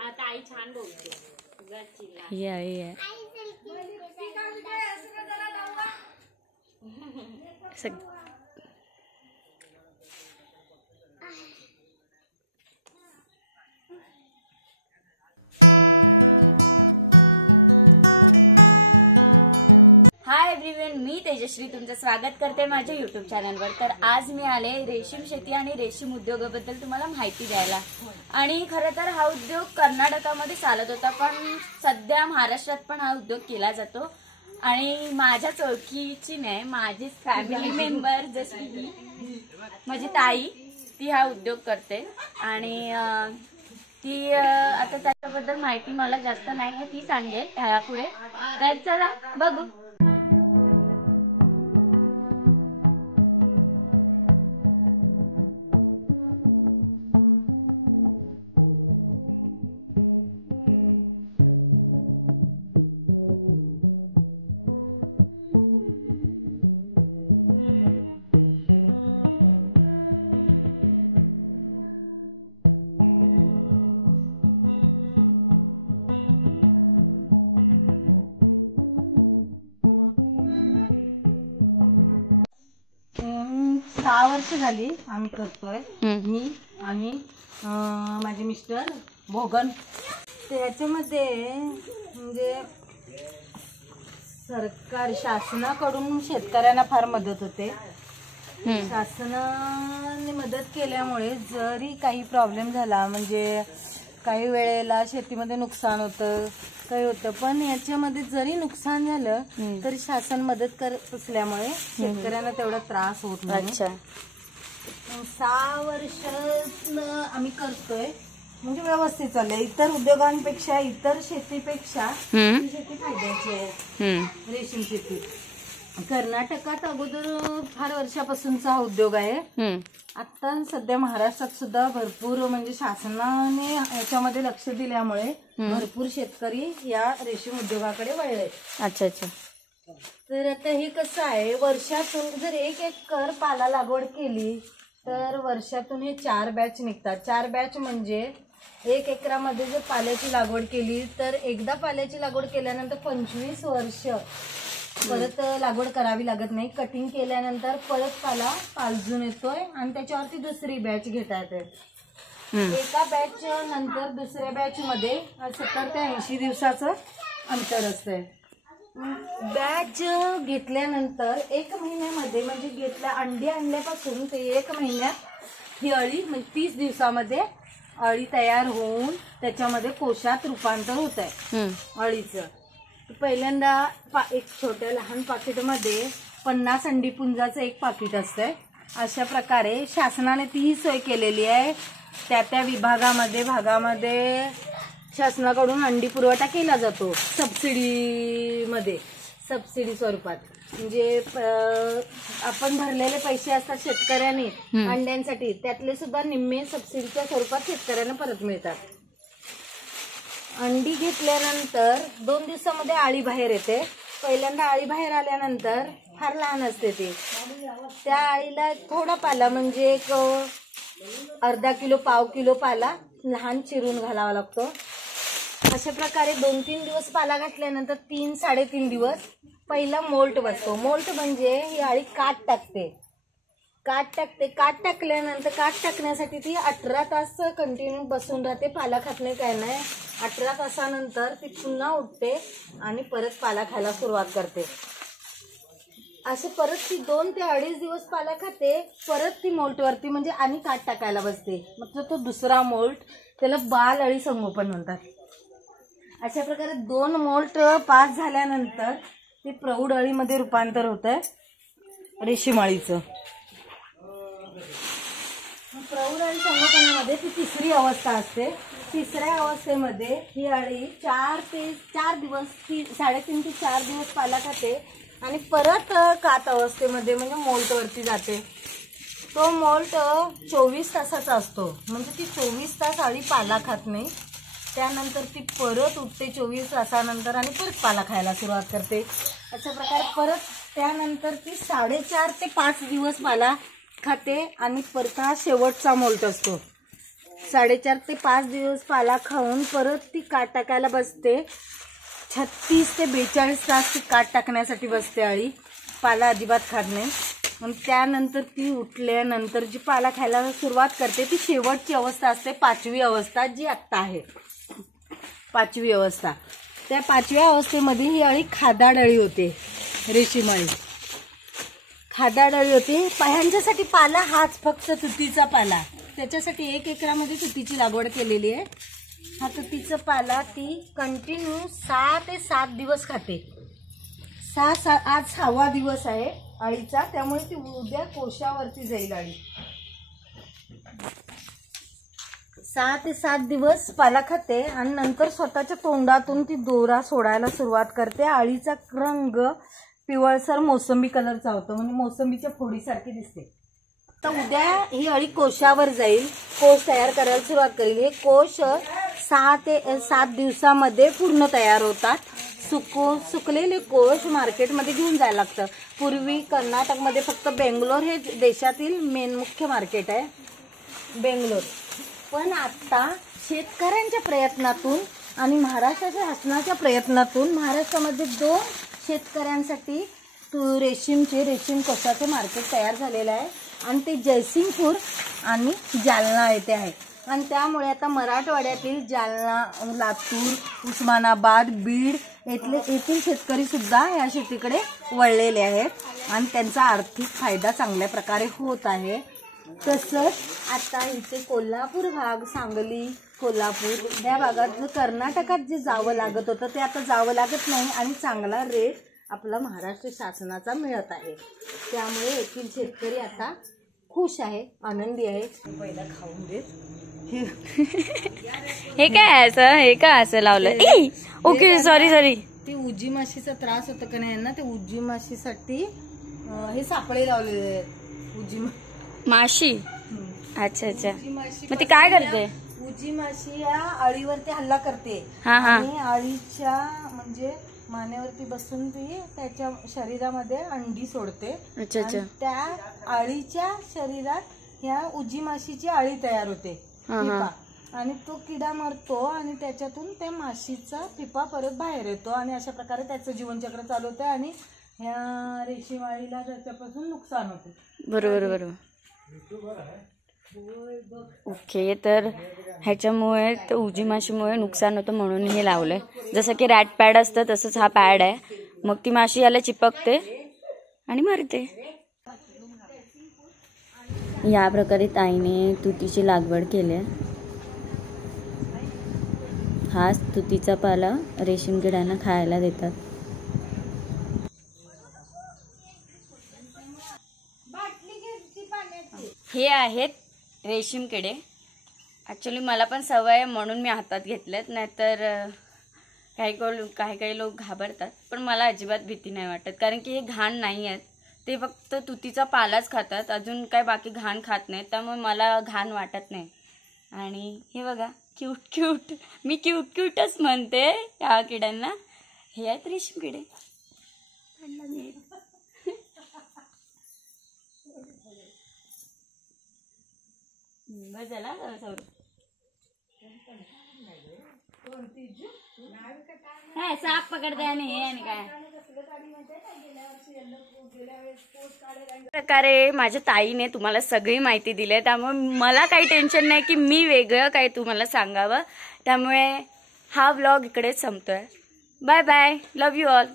आता आई छान बोलते. हाय एव्हरीवन, मी तेजश्री तुमचं स्वागत करते माझ्या यूट्यूब चॅनलवर. तर आज मी आले रेशीम शेती आणि रेशीम उद्योगाबद्दल तुम्हाला माहिती द्यायला. आणि खरं तर हा उद्योग कर्नाटकामध्ये चालत होता, पण सध्या महाराष्ट्रात पण हा उद्योग केला जातो. आणि माझ्या चौकीची नाही, माझी फॅमिली मेंबर जशी की माझी ताई, ती हा उद्योग करते. आणि ती आता त्याच्याबद्दल माहिती मला जास्त नाही आहे, ती सांगेल पुढे. तर चला बघू. झाली आम्ही करतोय, मी आणि माझे मिस्टर भोगन. त्याच्यामध्ये म्हणजे सरकार शासनाकडून शेतकऱ्यांना फार मदत होते. शासनाने मदत केल्यामुळे जरी काही प्रॉब्लेम झाला, म्हणजे काही वेळेला शेतीमध्ये नुकसान होतं, काही होतं, पण याच्यामध्ये जरी नुकसान झालं तरी शासन मदत करत असल्यामुळे शेतकऱ्यांना तेवढा त्रास होत नाही. 6 वर्ष आम्ही करतोय, म्हणजे व्यवस्थित चाललंय. इतर उद्योगांपेक्षा, इतर शेतीपेक्षा ही शेती फायद्याची आहे, रेशीम शेती. कर्नाटकात अगोदर फार वर्षापासूनचा हा उद्योग आहे. आता सध्या महाराष्ट्रात सुद्धा भरपूर, म्हणजे शासनाने याच्यामध्ये लक्ष दिल्यामुळे भरपूर शेतकरी या रेशीम उद्योगाकडे वळले. अच्छा अच्छा. तर आता हे कसं आहे, वर्षातून जर 1 एकर पाला लागवड केली तर वर्षातून हे 4 बॅच निघतात. 4 बॅच म्हणजे 1 एकरामध्ये जर पाल्याची लागवड केली तर एकदा पाल्याची लागवड केल्यानंतर 25 वर्ष परत लागवड करावी लागत नाही. कटिंग केल्यानंतर परत पाला पालजून येतोय आणि त्याच्यावरती दुसरी बॅच घेता येते. एका बॅच नंतर दुसऱ्या बॅच मध्ये 70 ते 80 दिवसाचं अंतर असतंय. बॅच घेतल्यानंतर 1 महिन्यामध्ये, म्हणजे घेतल्या अंडी आणल्यापासून ते 1 महिन्यात ही अळी, म्हणजे 30 दिवसामध्ये अळी तयार होऊन त्याच्यामध्ये कोशात रूपांतर होत आहे अळीचं. पहिल्यांदा एक छोट्या लहान पाकिटमध्ये 50 अंडी पुंजाचं एक पाकिट असतंय. अशा प्रकारे शासनाने ती सोय केलेली आहे. त्या भागामध्ये शासनाकडून अंडी पुरवठा केला जातो सबसिडी स्वरूपात. म्हणजे आपण भरलेले पैसे असतात शेतकऱ्यांनी अंड्यांसाठी, त्यातले सुद्धा निम्मे सबसिडीच्या स्वरूपात शेतकऱ्यांना परत मिळतात. अंडी घेतल्यानंतर 2 दिवसामध्ये अळी बाहेर येते. पहिल्यांदा अळी बाहेर आल्यानंतर फार लहान असते ती, त्या अळीला थोडा पाला, म्हणजे एक अर्धा किलो, पाव किलो पाला लहान चिरून घालावा लागतो. अशा प्रकारे 2-3 दिवस पाला घातल्यानंतर 3-3.5 दिवस पहिला मोल्ट बसतो. मोल्ट म्हणजे ही अळी काट टाकते. काट टाकल्यानंतर, काट टाकण्यासाठी ती 18 तास कंटिन्यू बसून राहते, पाला खात नाही, काय नाही. 18 तासानंतर ती पुन्हा उठते आणि परत पाला खायला सुरुवात करते. असे परत ती 2 ते 2.5 दिवस पाला खाते, परत ती मोल्टवरती, म्हणजे आणि काट टाकायला बसते. मग तो दुसरा मोल्ट, त्याला बाल अळी संगोपन म्हणतात. अशा प्रकारे 2 मोल्ट पास झाल्यानंतर ते प्रौढ अळीमध्ये रूपांतर होत आहे रेशीम अळीचं. प्रौढ अळी संगोपनामध्ये ती 3री अवस्था असते. 3ऱ्या अवस्थेमध्ये ही अळी 4 दिवस, 3.5 ते 4 दिवस पाला खाते आणि परत कात अवस्थेमध्ये, म्हणजे मोल्टवरती जाते. तो मोल्ट 24 तासाचा असतो, म्हणजे ती 24 तास अळी पाला खात नाही. त्यानंतर ती परत उठते 24 तासानंतर आणि परत पाला खायला सुरुवात करते. अशा प्रकारे परत त्यानंतर ती 4.5 ते 5 दिवस पाला खाते आणि परत हा शेवटचा मोल्ट असतो. 4.5 ते 5 दिवस पाला खाऊन परत ती काट टाकायला बसते. 36 ते 42 तास ती काट टाकण्यासाठी बसते अळी. पाला अजिबात खात नाही. आणि त्यानंतर ती उठल्यानंतर जी पाला खायला सुरुवात करते ती शेवटची अवस्था असते, 5वी अवस्था जी आत्ता आहे. 5वी अवस्था. त्या 5व्या अवस्थेमध्ये ही अळी खादाड अळी होते. रेशीम अळी खादाड अळी होते. ह्यांच्यासाठी पाला हाच फक्त तुतीचा पाला. त्याच्यासाठी 1 एकरामध्ये तुतीची लागवड केलेली आहे. हा तुतीचा पाला ती कंटिन्यू 6 ते 7 दिवस खाते. आज 6वा दिवस आहे अळीचा, त्यामुळे ती उद्या कोशावरती जाईल अळी. 6 ते 7 दिवस पाला खाते आणि नंतर स्वतःच्या तोंडातून ती दोरा सोडायला सुरुवात करते. अळीचा रंग पिवळसर मोसंबी कलरचा होतो, म्हणजे मोसंबीच्या फोडीसारखी दिसते. तर उद्या ही अळी कोशावर जाईल, कोश तयार करायला सुरुवात करेल. हे कोश 6 ते 7 दिवसामध्ये पूर्ण तयार होतात. सुकलेले कोश मार्केटमध्ये घेऊन जायला लागतं. पूर्वी कर्नाटकमध्ये फक्त बेंगलोर हे देशातील मेन मुख्य मार्केट आहे, बेंगलोर. पण आता शेतकऱ्यांच्या प्रयत्नातून आणि महाराष्ट्राच्या शासनाच्या प्रयत्नातून महाराष्ट्रामध्ये 2 शेतकऱ्यांसाठी रेशीम कोशाचे मार्केट तयार झालेलं आहे आणि ते जयसिंगपूर आणि जालना येथे आहे. आणि त्यामुळे आता मराठवाड्यातील जालना, लातूर, उस्मानाबाद, बीड येथील शेतकरी सुद्धा या शेतीकडे वळलेले आहेत आणि त्यांचा आर्थिक फायदा चांगल्या प्रकारे होत आहे. तसंच आता इथे कोल्हापूर भाग, सांगली, कोल्हापूर या भागात कर्नाटकात जे जावं लागत होतं ते आता जावं लागत नाही आणि चांगला रेट आपला महाराष्ट्र शासनाचा मिळत आहे. त्यामुळे येथील शेतकरी आता खुश आहे, आनंदी आहे. पहिला खाऊन दे. हे काय असं, हे काय असं लावलं? Okay, sorry. ती उजी माशीचा त्रास होतो का नाही ना, ते उजी माशीसाठी हे सापळे लावलेले आहेत. उजी माशी. अच्छा. मग ती काय करते? उजी माशी या अळीवरती हल्ला करते आणि अळीच्या म्हणजे मानेवरती बसून ती त्याच्या शरीरामध्ये अंडी सोडते. अच्छा. त्या अळीच्या शरीरात ह्या उजी माशीची अळी तयार होते, पिपा, आणि तो किडा मरतो आणि त्याच्यातून त्या माशीचा पिपा परत बाहेर येतो आणि अशा प्रकारे त्याचं जीवनचक्र चालू होते आणि ह्या रेशीम अळीला त्याच्यापासून नुकसान होते. बरोबर. ओके, तर ह्याच्यामुळे तर उजी माशीमुळे नुकसान होतं म्हणून हे लावलंय. जसं की रॅट पॅड असतं तसंच हा पॅड आहे. मग ती माशी याला चिपकते आणि मरते. या प्रकारे ताईने तुतीची लागवड केली आहे. हाच तुतीचा पाला रेशीम किड्यांना खायला देतात. हे आहेत रेशीम किडे. ॲक्च्युली मला पण सवय आहे म्हणून मी हातात घेतलेत, नाहीतर काही लोक घाबरतात. पण मला अजिबात भीती नाही वाटत, कारण की हे घाण नाही आहेत. ते फक्त तुतीचा पालाच खातात, अजून काय बाकी घाण खात नाहीत, त्यामुळे मला घाण वाटत नाही. आणि हे बघा, क्यूट. मी क्यूटच म्हणते या किड्यांना. हे आहेत रेशीम किडे. चला साप पकडताय नाही आणि काय प्रकारे माझ्या ताईने तुम्हाला सगळी माहिती दिली आहे. त्यामुळे मला काही टेन्शन नाही की मी वेगळं काही तुम्हाला सांगावं. त्यामुळे हा व्लॉग इकडेच संपतोय. Bye bye, love you all.